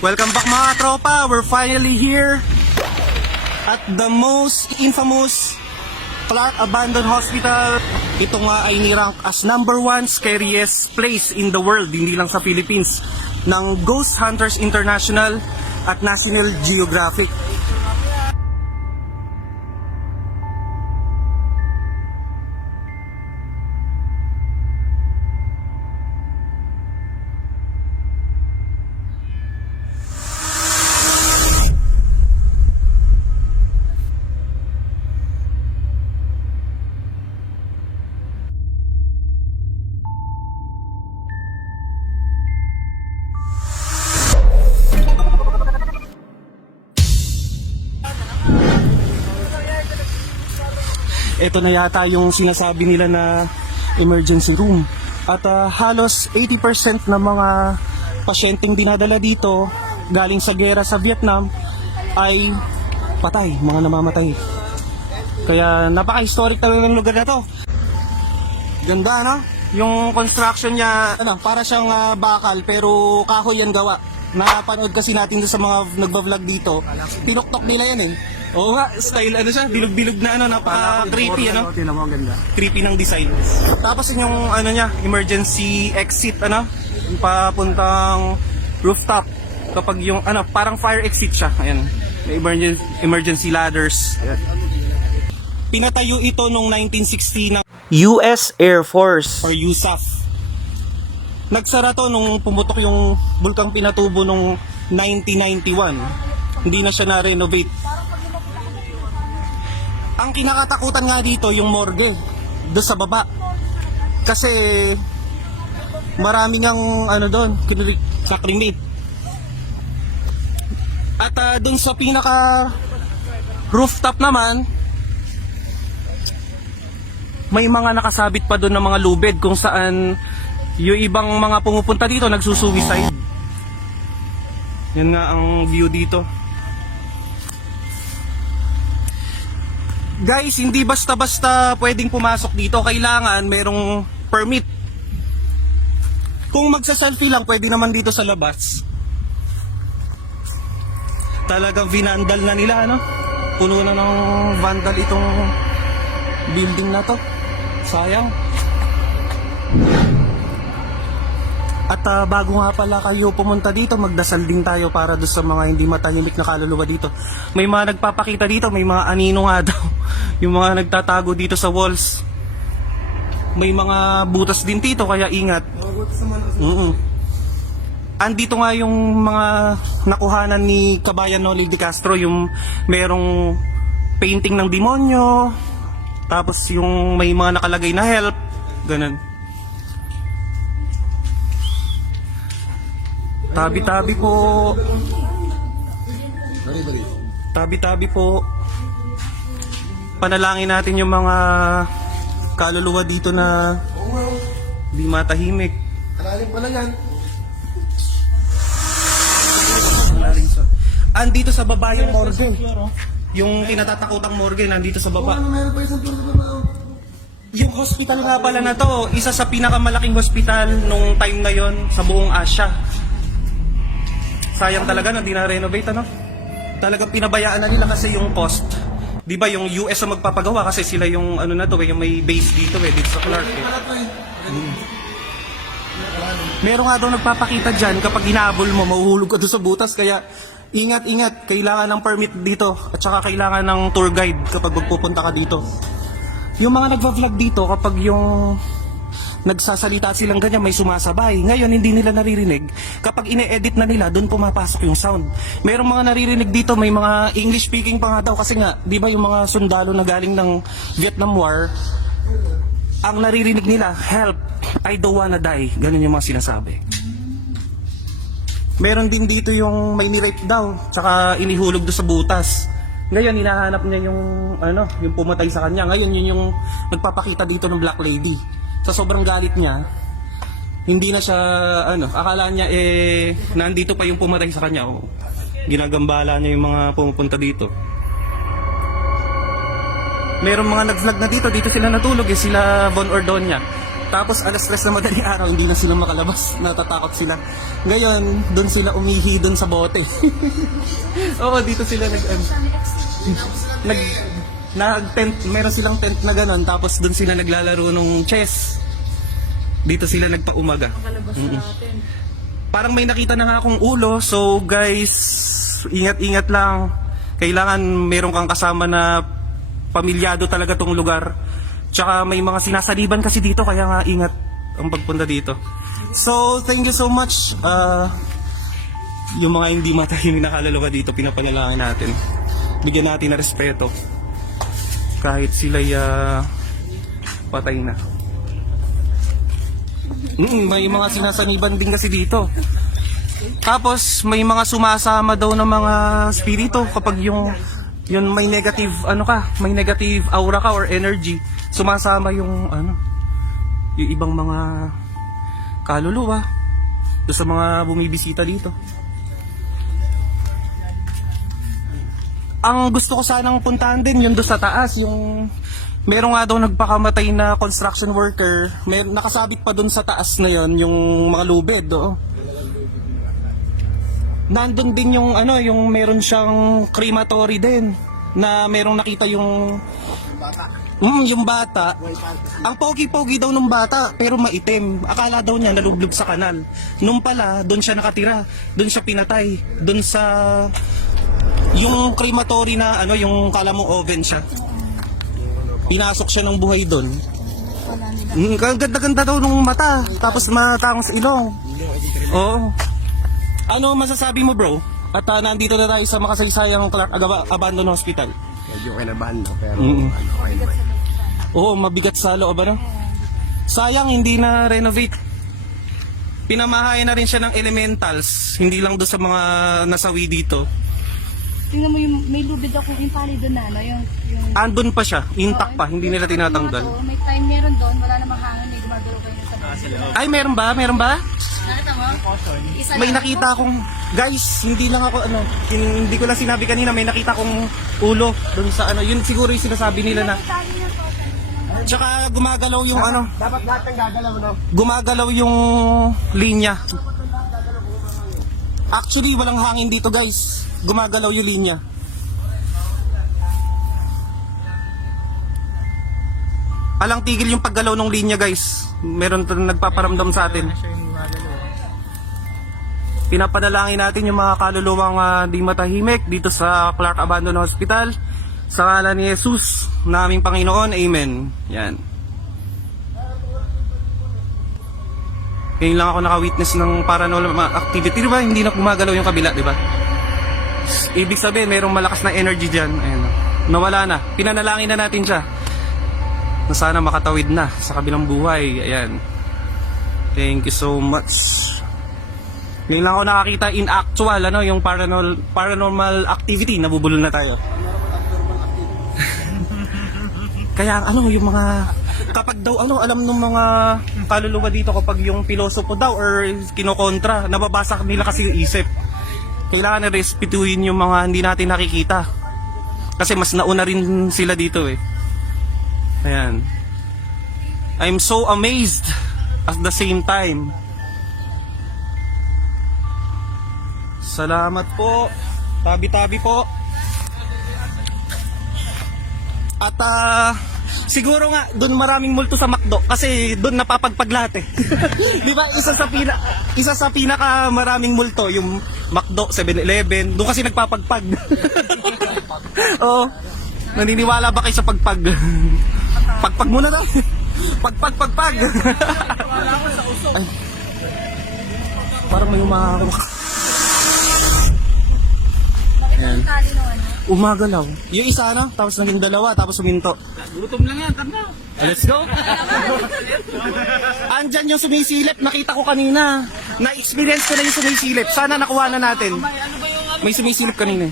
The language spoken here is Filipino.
Welcome back mga tropa, we're finally here at the most infamous Clark Abandoned Hospital. Ito nga ay nirank as #1 scariest place in the world, hindi lang sa Philippines, ng Ghost Hunters International at National Geographic. Ito na yata yung sinasabi nila na emergency room. At halos 80% ng mga pasyenteng dinadala dito galing sa gera sa Vietnam ay patay, mga namamatay. Kaya napaka-historic talaga ng lugar na to. Ganda, no? Yung construction niya, para siyang bakal pero kahoy yan gawa. Napanood kasi natin sa mga nagba-vlog dito. Pinuktok nila yan eh. Oo nga, style siya, bilog-bilog na napaka-creepy Creepy ng design. Tapos yung niya, emergency exit yung papuntang rooftop. Kapag yung parang fire exit siya. Ayan. May emergency ladders. Ayan. Pinatayo ito noong 1960 ng US Air Force or USAF. Nagsara to nung pumutok yung bulkang Pinatubo nung 1991. Hindi na siya na-renovate. Ang kinakatakutan nga dito yung morgue doon sa baba. Kasi marami ngang doon, kakrimit. At doon sa pinaka rooftop naman, may mga nakasabit pa doon ng mga lubid kung saan yung ibang mga pumupunta dito nagsusuicide. Yan nga ang view dito. Guys, hindi basta-basta pwedeng pumasok dito. Kailangan merong permit. Kung magsa-selfie lang, pwede naman dito sa labas. Talagang vinandal na nila, Puno na ng vandal itong building na to. Sayang. At bago nga pala kayo pumunta dito, magdasal din tayo para doon sa mga hindi matahimik na kaluluwa dito. May mga nagpapakita dito, may mga anino nga daw. Yung mga nagtatago dito sa walls. May mga butas din dito, kaya ingat. Andito nga yung mga nakuhanan ni Kabayan Noli de Castro, yung merong painting ng demonyo, tapos yung may mga nakalagay na help, ganun. Tabi-tabi po. Tabi-tabi po. Panalangin natin yung mga kaluluwa dito na di matahimik. Alalim pala yan. Andito sa baba yung morgue. Yung kinatatakutang morgue nandito sa baba. Meron pa isang floor sa baba. Yung hospital nga pala na to, isa sa pinakamalaking hospital nung time na yon sa buong Asia. Sayang talaga na di na-renovate, Talagang pinabayaan na nila kasi yung cost. Di ba yung US ang magpapagawa kasi sila yung yung may base dito dito sa Clark Meron nga daw nagpapakita dyan kapag hinabol mo, mahuhulog ka doon sa butas. Kaya ingat-ingat, kailangan ng permit dito at saka kailangan ng tour guide kapag magpupunta ka dito. Yung mga nagva-vlog dito, kapag yung nagsasalita silang ganyan, may sumasabay. Ngayon, hindi nila naririnig. Kapag ine-edit na nila, doon pumapasok yung sound. Merong mga naririnig dito, may mga English speaking pa nga daw. Kasi nga, di ba yung mga sundalo na galing ng Vietnam War, ang naririnig nila, help, I don't wanna die. Ganun yung mga sinasabi. Meron din dito yung may ni-rape daw, tsaka inihulog doon sa butas. Ngayon, hinahanap niya yung, yung pumatay sa kanya. Ngayon, yun yung nagpapakita dito ng Black Lady. Sa sobrang galit niya, hindi na siya, akala niya nandito pa yung pumatay sa kanya. Ginagambala niya yung mga pumupunta dito. Merong mga nag-vlog na dito sila natulog, sila Von Ordonia. Tapos alas 3 na madaling araw, hindi na sila makalabas. Natatakot sila. Ngayon, doon sila umihi doon sa bote. Oo, dito sila nag-tent, meron silang tent na gano'n, tapos doon sila naglalaro nung chess. Dito sila nagpaumaga. Parang may nakita na nga akong ulo, so guys, ingat-ingat lang. Kailangan meron kang kasama na pamilyado talaga tong lugar. Tsaka may mga sinasaliban kasi dito, kaya nga ingat ang pagpunta dito. So, thank you so much. Yung mga hindi matahimik na kaluluwa dito, pinapanalangin natin. Bigyan natin na respeto. Kahit sila'y patay na. May mga sinasaniban din kasi dito. Tapos may mga sumasama daw ng mga spirito kapag yung may negative may negative aura ka or energy, sumasama yung yung ibang mga kaluluwa doon sa mga bumibisita dito. Ang gusto ko sanang puntahan din yung doon sa taas, yung meron nga daw nagpakamatay na construction worker, may nakasabit pa doon sa taas na yon yung mga lubid, do. Nandun din yung yung meron siyang crematory din na merong nakita yung bata. Ang pogi-pogi daw ng bata pero maitim. Akala daw niya nalublob sa kanal. Nung pala doon siya nakatira, doon siya pinatay, doon sa yung crematory na yung kala mo oven siya. Pinasok siya ng buhay doon. Ganda-ganda daw nung mata, tapos matangos sa ilong. Oo. Ano masasabi mo, bro? At nandito na tayo sa makasaysayang Clark Abandoned Hospital. Medyo kinabahan na, pero okay naman. Oo, mabigat sa loob, Sayang, hindi na renovate. Pinamahayan na rin siya ng elementals, hindi lang doon sa mga nasawi dito. Tingnan mo yung may lubid akong impali doon na, yung... Andun pa siya, intact pa, hindi nila tinatanggal. May time meron doon, wala namang hangin, may gumagalaw kayo sa loob. Ay, meron ba? Meron ba? Nakita mo? Isa May lang nakita akong, guys, hindi lang ako, hindi ko lang sinabi kanina, may nakita akong ulo doon sa yun siguro yung sinasabi nila na, tsaka gumagalaw yung Dapat lahat ng gagalaw, no? gumagalaw yung linya. Actually, walang hangin dito, guys. Gumagalaw yung linya. Alang tigil yung paggalaw ng linya, guys. Meron nagpaparamdam sa atin. Pinapanalangin natin yung mga kaluluwang di matahimik dito sa Clark Abandoned Hospital. Sa ngalan ni Jesus, na aming Panginoon. Amen. Yan. Ngayon lang ako naka-witness ng paranormal activity. Diba? Hindi na gumagalaw yung kabila, diba? Ibig sabihin, mayroong malakas na energy dyan. Ayan. Nawala na. Pinanalangin na natin siya. Na sana makatawid na sa kabilang buhay. Ayan. Thank you so much. Ngayon lang ako nakakita in actual, yung paranormal activity. Nabubulol na tayo. Kaya yung mga kapag daw alam ng mga kaluluwa dito kapag yung pilosopo daw or kinokontra, nababasa nila kasi yung isip. Kailangan na respetuhin yung mga hindi natin nakikita. Kasi mas nauna rin sila dito eh. Ayan. I'm so amazed at the same time. Salamat po. Tabi-tabi po. At siguro nga doon maraming multo sa McDo kasi doon napapagpag lahat eh. 'Di ba? Isa sa pinaka maraming multo yung McDo, 7-Eleven, doon kasi nagpapagpag. Oo. Naniniwala ba kayo sa pagpag? Pagpag muna daw. Pagpag. Ay. Parang may umahawa. Ayan. Umagalaw. Yung isa tapos naging dalawa, tapos suminto. Gutom lang yan, tanda. Let's go. Andyan yung sumisilip, nakita ko kanina. Na-experience ko na yung sumisilip. Sana nakuha na natin. May sumisilip kanina.